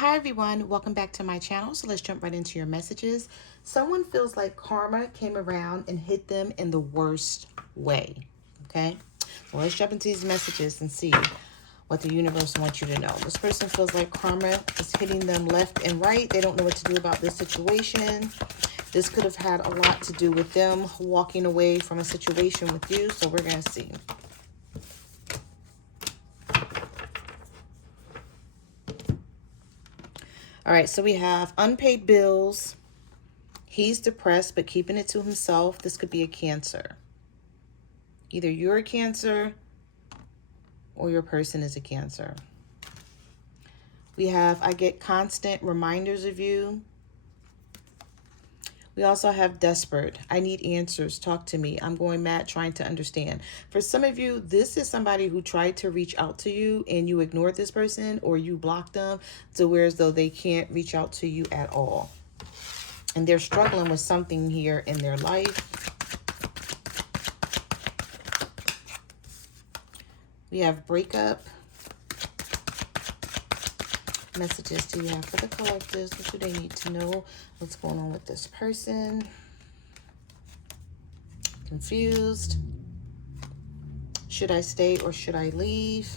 Hi everyone, welcome back to my channel. So let's jump right into your messages. Someone feels like karma came around and hit them in the worst way. Okay, so let's jump into these messages and see what the universe wants you to know. This person feels like karma is hitting them left and right. They don't know what to do about this situation. This could have had a lot to do with them walking away from a situation with you. So we're going to see. All right, so we have unpaid bills. He's depressed, but keeping it to himself. This could be a Cancer. Either you're a Cancer or your person is a Cancer. We have, I get constant reminders of you. We also have desperate. I need answers. Talk to me. I'm going mad trying to understand. For some of you, this is somebody who tried to reach out to you and you ignored this person or you blocked them to where as though they can't reach out to you at all. And they're struggling with something here in their life. We have breakup. Messages do you have for the collectives? What do they need to know? What's going on with this person? Confused. Should I stay or should I leave?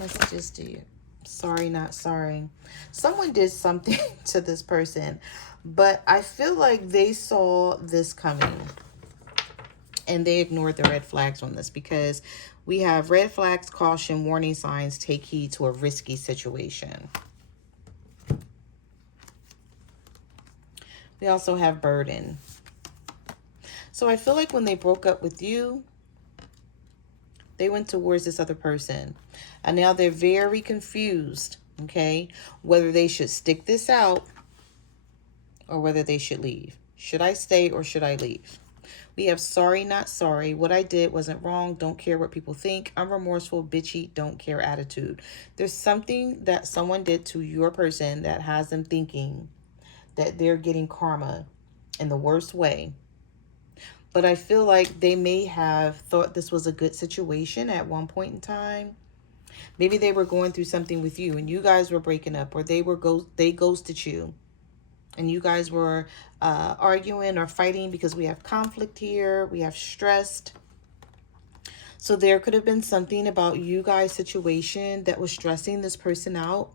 Messages to you. Sorry, not sorry. Someone did something to this person, but I feel like they saw this coming and they ignored the red flags on this, because we have red flags, caution, warning signs, take heed to a risky situation. We also have burden. So I feel like when they broke up with you, they went towards this other person. And now they're very confused, okay? Whether they should stick this out or whether they should leave. Should I stay or should I leave? We have sorry, not sorry. What I did wasn't wrong. Don't care what people think. I'm remorseful, bitchy, don't care attitude. There's something that someone did to your person that has them thinking that they're getting karma in the worst way. But I feel like they may have thought this was a good situation at one point in time. Maybe they were going through something with you and you guys were breaking up, or they ghosted you and you guys were arguing or fighting, because we have conflict here. We have stressed. So there could have been something about you guys' situation that was stressing this person out.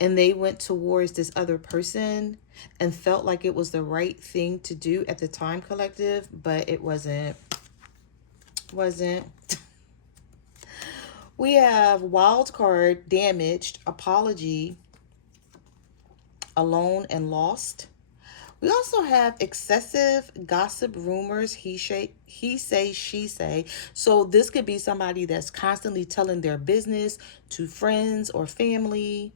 And they went towards this other person and felt like it was the right thing to do at the time, collective, but it wasn't. We have wild card, damaged, apology, alone, and lost. We also have excessive gossip, rumors, he say, she say. So this could be somebody that's constantly telling their business to friends or family.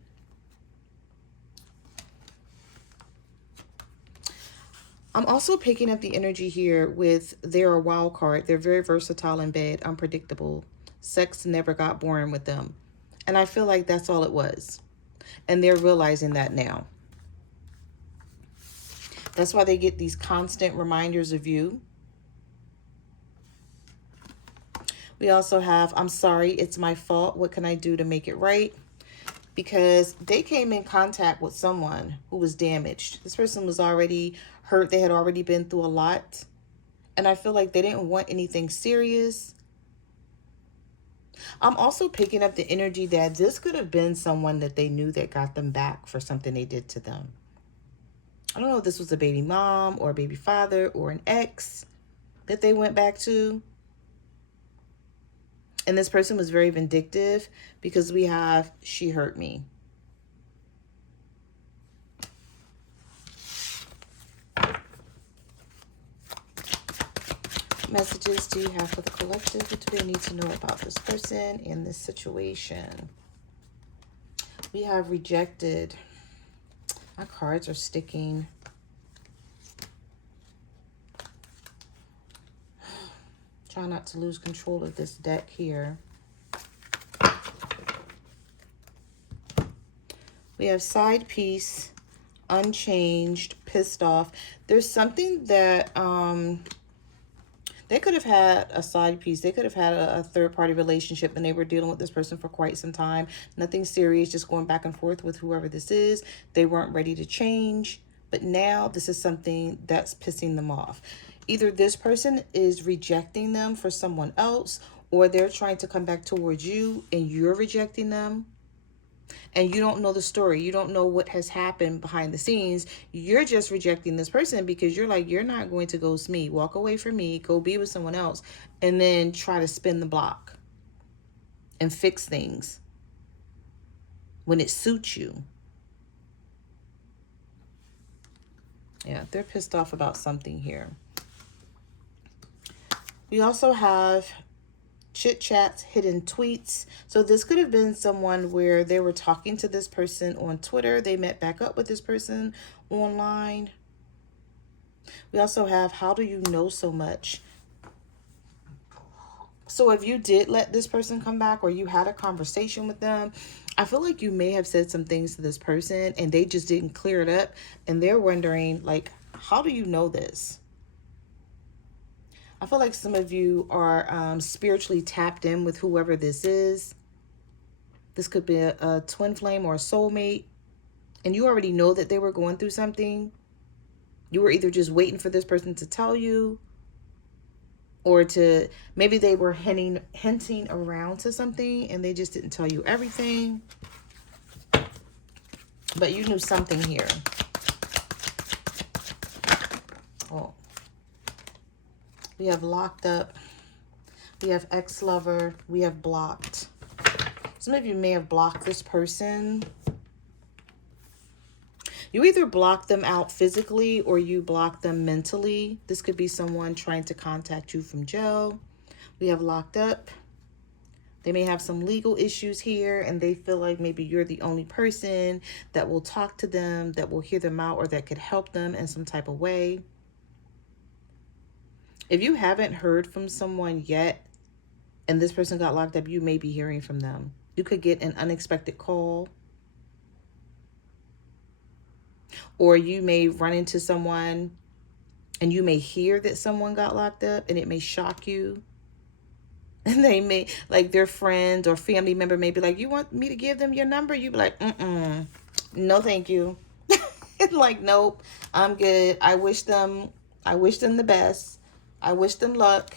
I'm also picking up the energy here with they're a wild card. They're very versatile in bed, unpredictable. Sex never got boring with them. And I feel like that's all it was. And they're realizing that now. That's why they get these constant reminders of you. We also have, I'm sorry, it's my fault. What can I do to make it right? Because they came in contact with someone who was damaged. This person was already hurt. They had already been through a lot. And I feel like they didn't want anything serious. I'm also picking up the energy that this could have been someone that they knew that got them back for something they did to them. I don't know if this was a baby mom or a baby father or an ex that they went back to. And this person was very vindictive, because we have, she hurt me. Messages do you have for the collective? What do they need to know about this person in this situation? We have rejected. My cards are sticking. Try not to lose control of this deck here. We have side piece, unchanged, pissed off. There's something that They could have had a side piece. They could have had a third-party relationship, and they were dealing with this person for quite some time. Nothing serious, just going back and forth with whoever this is. They weren't ready to change, but now this is something that's pissing them off. Either this person is rejecting them for someone else, or they're trying to come back towards you and you're rejecting them. And you don't know the story. You don't know what has happened behind the scenes. You're just rejecting this person because you're like, you're not going to ghost me. Walk away from me. Go be with someone else. And then try to spin the block and fix things when it suits you. Yeah, they're pissed off about something here. We also have chit chats, hidden tweets. So this could have been someone where they were talking to this person on Twitter. They met back up with this person online. We also have, how do you know so much? So if you did let this person come back, or you had a conversation with them, I feel like you may have said some things to this person and they just didn't clear it up. And they're wondering, like, how do you know this? I feel like some of you are spiritually tapped in with whoever this is. This could be a twin flame or a soulmate. And you already know that they were going through something. You were either just waiting for this person to tell you, or to, maybe they were hinting around to something and they just didn't tell you everything. But you knew something here. Oh. We have locked up. We have ex-lover. We have blocked. Some of you may have blocked this person. You either block them out physically or you block them mentally. This could be someone trying to contact you from jail. We have locked up. They may have some legal issues here and they feel like maybe you're the only person that will talk to them, that will hear them out, or that could help them in some type of way. If you haven't heard from someone yet and this person got locked up, you may be hearing from them. You could get an unexpected call. Or you may run into someone and you may hear that someone got locked up and it may shock you. And they may, like, their friend or family member may be like, you want me to give them your number? You be like, no, thank you. It's like, nope, I'm good. I wish them the best. I wish them luck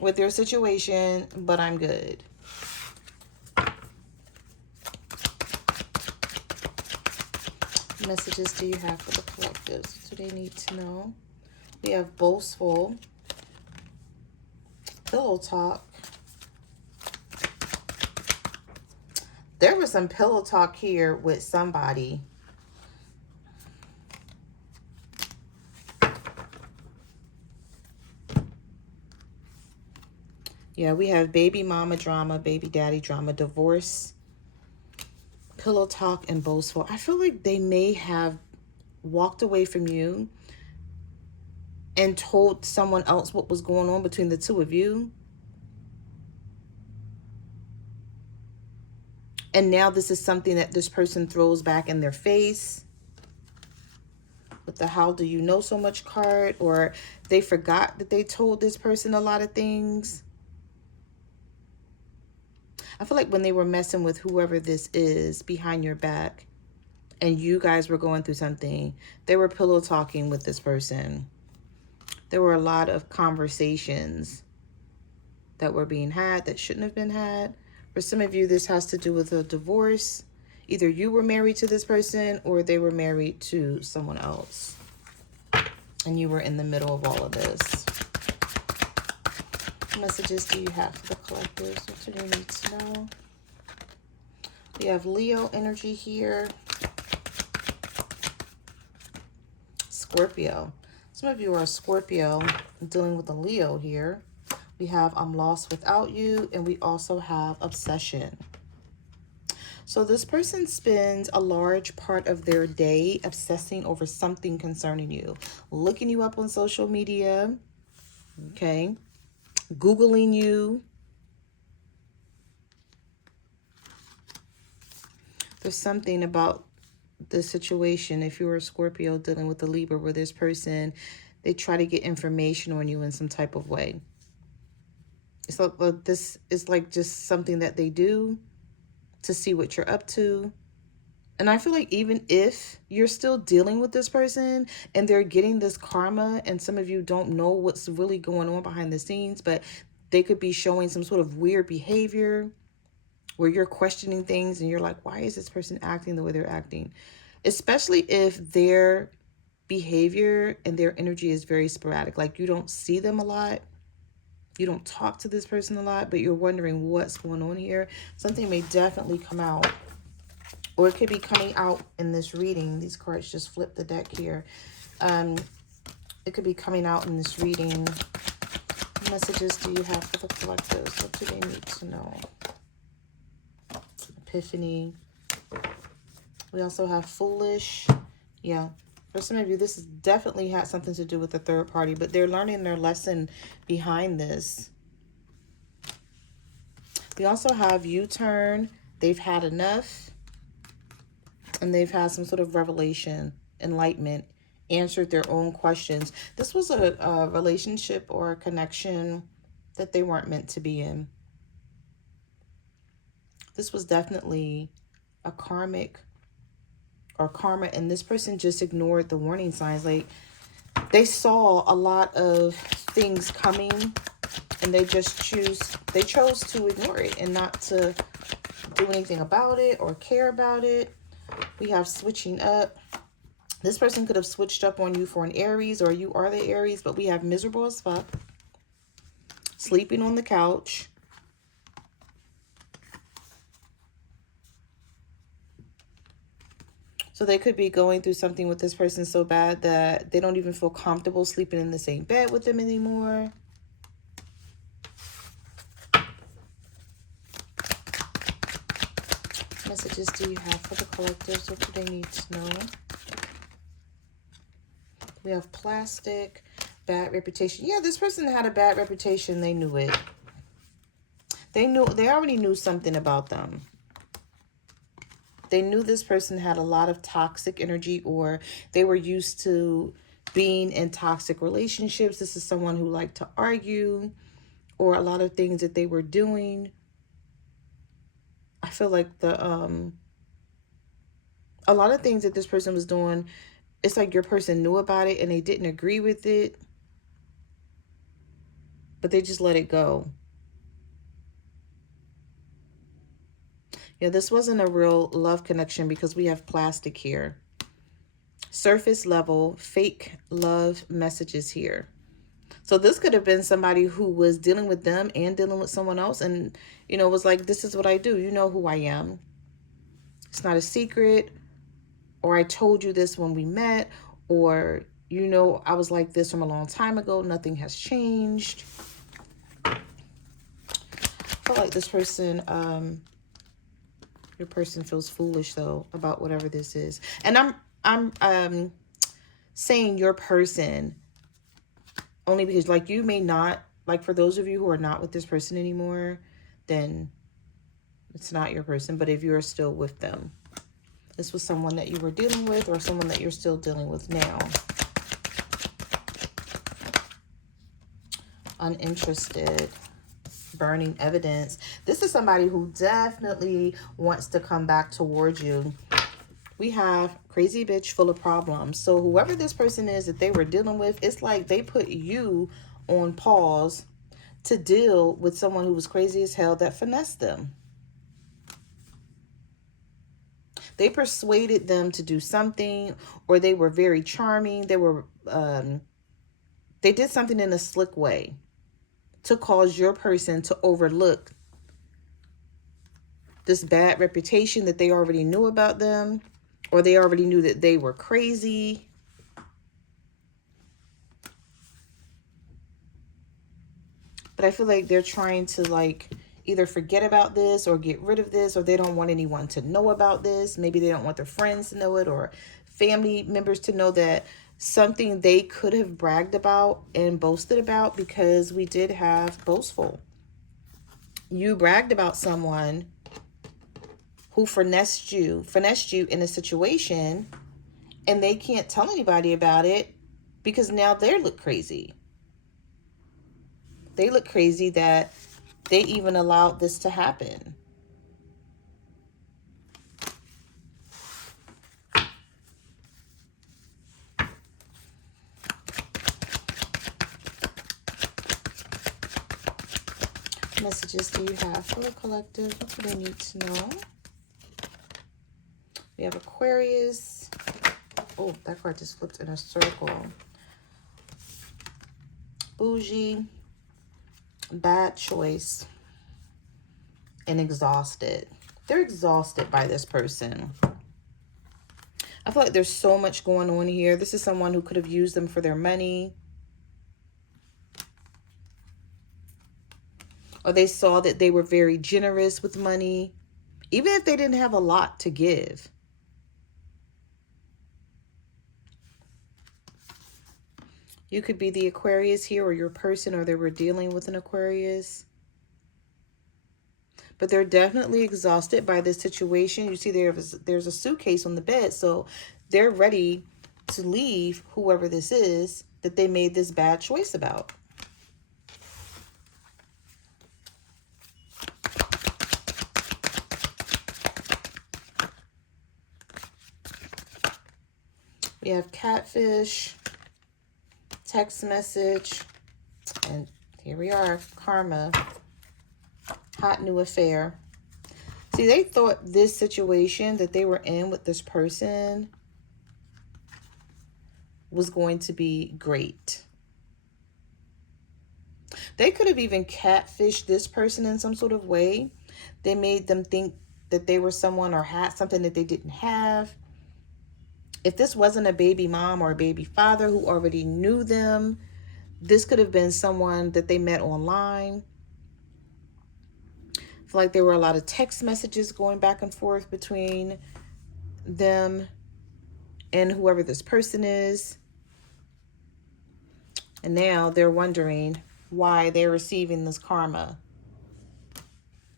with their situation, but I'm good. What messages do you have for the collectives? What do they need to know? We have Boastful, Pillow Talk. There was some pillow talk here with somebody. Yeah, we have baby mama drama, baby daddy drama, divorce, pillow talk, and boastful. I feel like they may have walked away from you and told someone else what was going on between the two of you. And now this is something that this person throws back in their face with the how do you know so much card, or they forgot that they told this person a lot of things. I feel like when they were messing with whoever this is behind your back and you guys were going through something, they were pillow talking with this person. There were a lot of conversations that were being had that shouldn't have been had. For some of you, this has to do with a divorce. Either you were married to this person or they were married to someone else. And you were in the middle of all of this. What messages do you have for the collectives? What do they need to know? We have Leo energy here. Scorpio. Some of you are Scorpio dealing with a Leo here. We have I'm lost without you, and we also have obsession. So this person spends a large part of their day obsessing over something concerning you, looking you up on social media, okay, Googling you. There's something about the situation, if you're a Scorpio dealing with a Libra, where this person, they try to get information on you in some type of way. It's like this is like just something that they do to see what you're up to. And I feel like even if you're still dealing with this person and they're getting this karma, and some of you don't know what's really going on behind the scenes, but they could be showing some sort of weird behavior where you're questioning things and you're like, why is this person acting the way they're acting? Especially if their behavior and their energy is very sporadic. Like you don't see them a lot. You don't talk to this person a lot, but you're wondering what's going on here. Something may definitely come out. Or it could be coming out in this reading. These cards just flip the deck here. It could be coming out in this reading. What messages do you have for the collectives? What do they need to know? Epiphany. We also have foolish. Yeah. For some of you, this has definitely had something to do with the third party, but they're learning their lesson behind this. We also have U-turn. They've had enough. And they've had some sort of revelation, enlightenment, answered their own questions. This was a relationship or a connection that they weren't meant to be in. This was definitely a karmic or karma, and this person just ignored the warning signs. Like they saw a lot of things coming and they chose to ignore it and not to do anything about it or care about it. We have switching up. This person could have switched up on you for an Aries, or you are the Aries, but we have miserable as fuck. Sleeping on the couch. So they could be going through something with this person so bad that they don't even feel comfortable sleeping in the same bed with them anymore. Messages do you have for the collectives? What do they need to know? We have plastic, bad reputation. Yeah, this person had a bad reputation. They knew it. They already knew something about them. They knew this person had a lot of toxic energy, or they were used to being in toxic relationships. This is someone who liked to argue, or a lot of things that they were doing. I feel like a lot of things that this person was doing, it's like your person knew about it and they didn't agree with it, but they just let it go. Yeah, this wasn't a real love connection because we have plastic here. Surface level, fake love messages here. So this could have been somebody who was dealing with them and dealing with someone else and, you know, was like, this is what I do. You know who I am. It's not a secret. Or I told you this when we met. Or, you know, I was like this from a long time ago. Nothing has changed. I feel like this person, your person feels foolish, though, about whatever this is. And I'm saying your person only because, like, you may not, like, for those of you who are not with this person anymore, then it's not your person. But if you're still with them, this was someone that you were dealing with or someone that you're still dealing with now. Uninterested. Burning evidence. This is somebody who definitely wants to come back towards you. We have crazy bitch full of problems. So whoever this person is that they were dealing with, it's like they put you on pause to deal with someone who was crazy as hell that finessed them. They persuaded them to do something, or they were very charming. They did something in a slick way to cause your person to overlook this bad reputation that they already knew about them, or they already knew that they were crazy. But I feel like they're trying to, like, either forget about this or get rid of this, or they don't want anyone to know about this. Maybe they don't want their friends to know it or family members to know that something they could have bragged about and boasted about, because we did have boastful. You bragged about someone who finessed you in a situation, and they can't tell anybody about it because now they look crazy. They look crazy that They even allowed this to happen. Messages do you have for the collective? What do they need to know? We have Aquarius. Oh, that card just flipped in a circle. Bougie. Bad choice. And exhausted. They're exhausted by this person. I feel like there's so much going on here. This is someone who could have used them for their money. Or they saw that they were very generous with money, even if they didn't have a lot to give. You could be the Aquarius here, or your person, or they were dealing with an Aquarius. But they're definitely exhausted by this situation. You see there's a suitcase on the bed, so they're ready to leave whoever this is that they made this bad choice about. We have catfish, text message, and here we are, karma, hot new affair. See, they thought this situation that they were in with this person was going to be great. They could have even catfished this person in some sort of way. They made them think that they were someone or had something that they didn't have. If this wasn't a baby mom or a baby father who already knew them, this could have been someone that they met online. I feel like there were a lot of text messages going back and forth between them and whoever this person is. And now they're wondering why they're receiving this karma.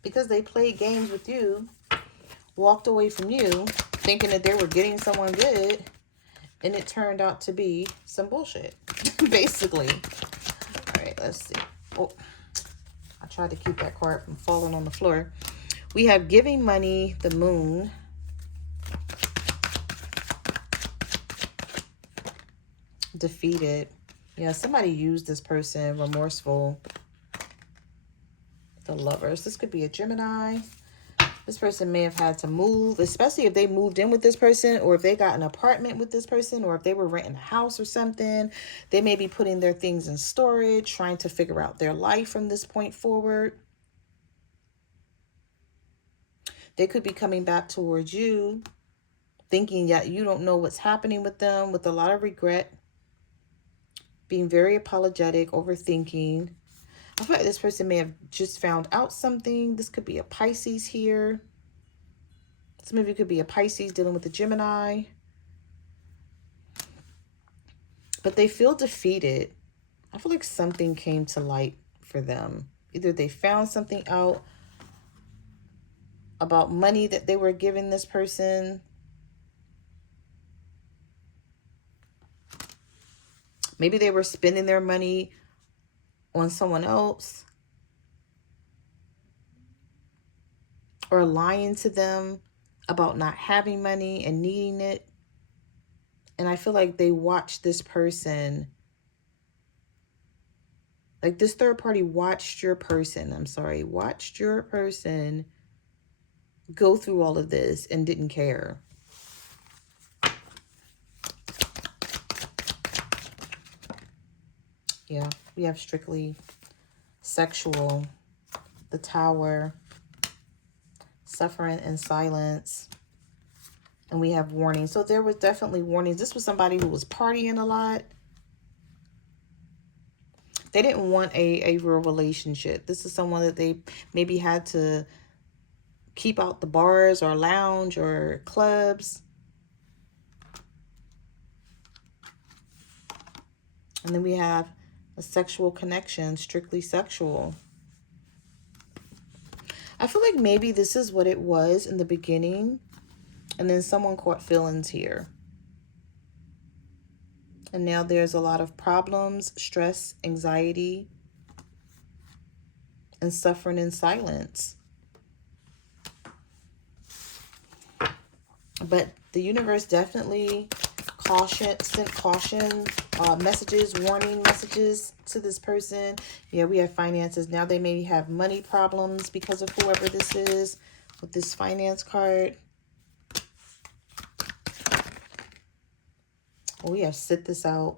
Because they played games with you, walked away from you, thinking that they were getting someone good, and it turned out to be some bullshit, basically. All right, let's see. Oh, I tried to keep that card from falling on the floor. We have giving money, the moon. Defeated. Yeah, somebody used this person, remorseful. The lovers. This could be a Gemini. This person may have had to move, especially if they moved in with this person, or if they got an apartment with this person, or if they were renting a house or something. They may be putting their things in storage, trying to figure out their life from this point forward. They could be coming back towards you, thinking that you don't know what's happening with them, with a lot of regret, being very apologetic, overthinking. I feel like this person may have just found out something. This could be a Pisces here. Some of you could be a Pisces dealing with a Gemini. But they feel defeated. I feel like something came to light for them. Either they found something out about money that they were giving this person. Maybe they were spending their money on someone else, or lying to them about not having money and needing it. And I feel like they watched this person, like this third party watched your person, watched your person go through all of this and didn't care. Yeah, we have strictly sexual, the Tower, suffering in silence, and we have warnings. So there was definitely warnings. This was somebody who was partying a lot. They didn't want a real relationship. This is someone that they maybe had to keep out the bars or lounge or clubs. And then we have a sexual connection, strictly sexual. I feel like maybe this is what it was in the beginning, and then someone caught feelings here. And now there's a lot of problems, stress, anxiety. and suffering in silence. But the universe definitely sent caution messages, warning messages to this person. Yeah, we have finances. Now they may have money problems because of whoever this is with this finance card. Well, we have sit this out.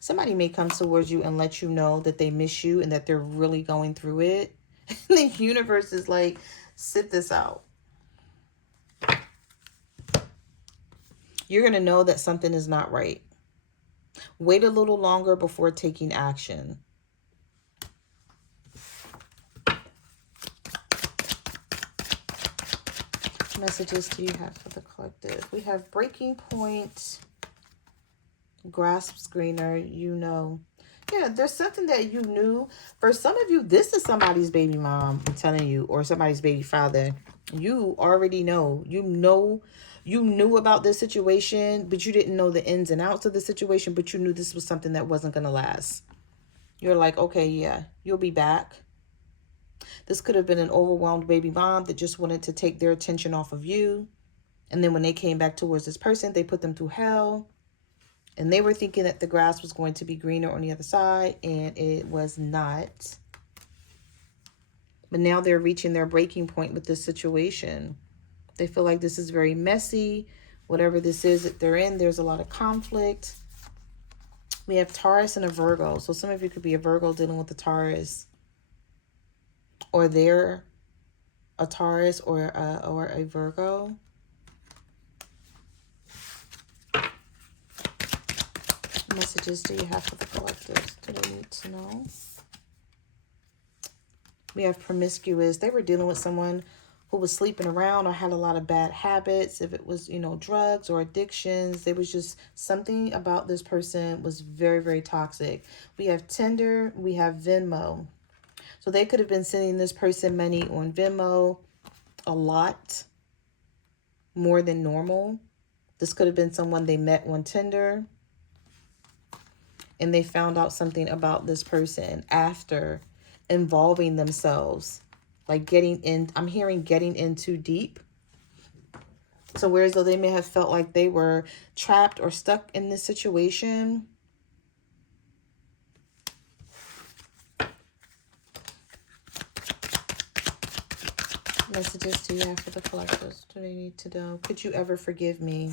Somebody may come towards you and let you know that they miss you and that they're really going through it. The universe is like, sit this out. You're going to know that something is not right. Wait a little longer before taking action. What messages do you have for the collective? We have breaking point, grasp screener, you know. Yeah, there's something that you knew. For some of you, this is somebody's baby mom, I'm telling you, or somebody's baby father. You already know. You knew about this situation, but you didn't know the ins and outs of the situation, but you knew this was something that wasn't going to last. You're like, okay, yeah, you'll be back. This could have been an overwhelmed baby mom that just wanted to take their attention off of you. And then when they came back towards this person, they put them through hell. And they were thinking that the grass was going to be greener on the other side, and it was not. But now they're reaching their breaking point with this situation. They feel like this is very messy. Whatever this is that they're in, there's a lot of conflict. We have Taurus and a Virgo. So some of you could be a Virgo dealing with the Taurus. Or they're a Taurus or a Virgo. What messages do you have for the collective? Do they need to know? We have promiscuous. They were dealing with someone who was sleeping around or had a lot of bad habits. If it was, you know, drugs or addictions, there was just something about this person was very, very toxic. We have Tinder. We have Venmo. So they could have been sending this person money on Venmo a lot more than normal. This could have been someone they met on Tinder and they found out something about this person after involving themselves. Like getting in, I'm hearing getting in too deep. So whereas though they may have felt like they were trapped or stuck in this situation, messages do you have for the collectors? Do they need to know? Could you ever forgive me?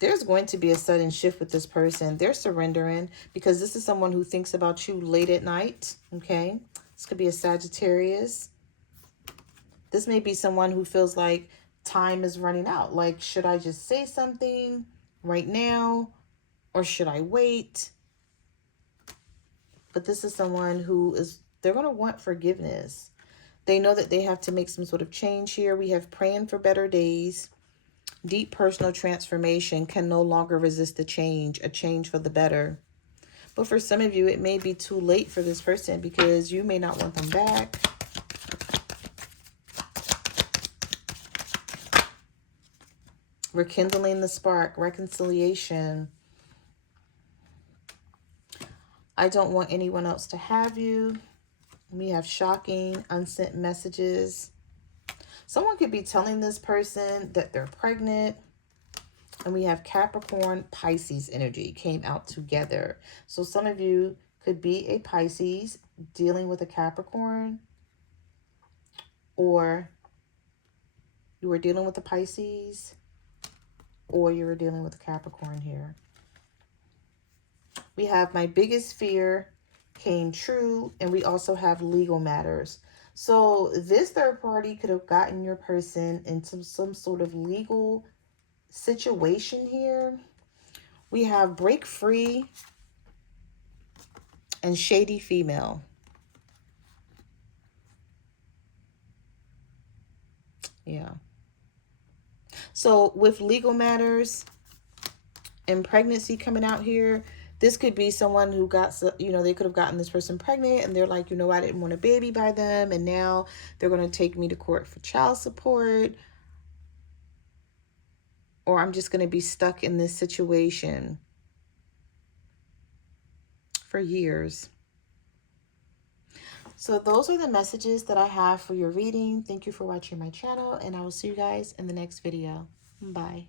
There's going to be a sudden shift with this person. They're surrendering because this is someone who thinks about you late at night. Okay. This could be a Sagittarius. This may be someone who feels like time is running out. Like, should I just say something right now or should I wait? But this is someone who is, they're going to want forgiveness. They know that they have to make some sort of change here. We have praying for better days. Deep personal transformation, can no longer resist the change, a change for the better. But for some of you, it may be too late for this person because you may not want them back. Rekindling the spark, reconciliation. I don't want anyone else to have you. We have shocking, unsent messages. Someone could be telling this person that they're pregnant. And we have Capricorn, Pisces energy came out together. So some of you could be a Pisces dealing with a Capricorn. Or you were dealing with a Pisces. Or you were dealing with a Capricorn here. We have my biggest fear came true. And we also have legal matters. So this third party could have gotten your person into some sort of legal situation here. We have break free and shady female. Yeah. So with legal matters and pregnancy coming out here, this could be someone who got, you know, they could have gotten this person pregnant and they're like, you know, I didn't want a baby by them. And now they're going to take me to court for child support. Or I'm just going to be stuck in this situation for years. So those are the messages that I have for your reading. Thank you for watching my channel, and I will see you guys in the next video. Bye.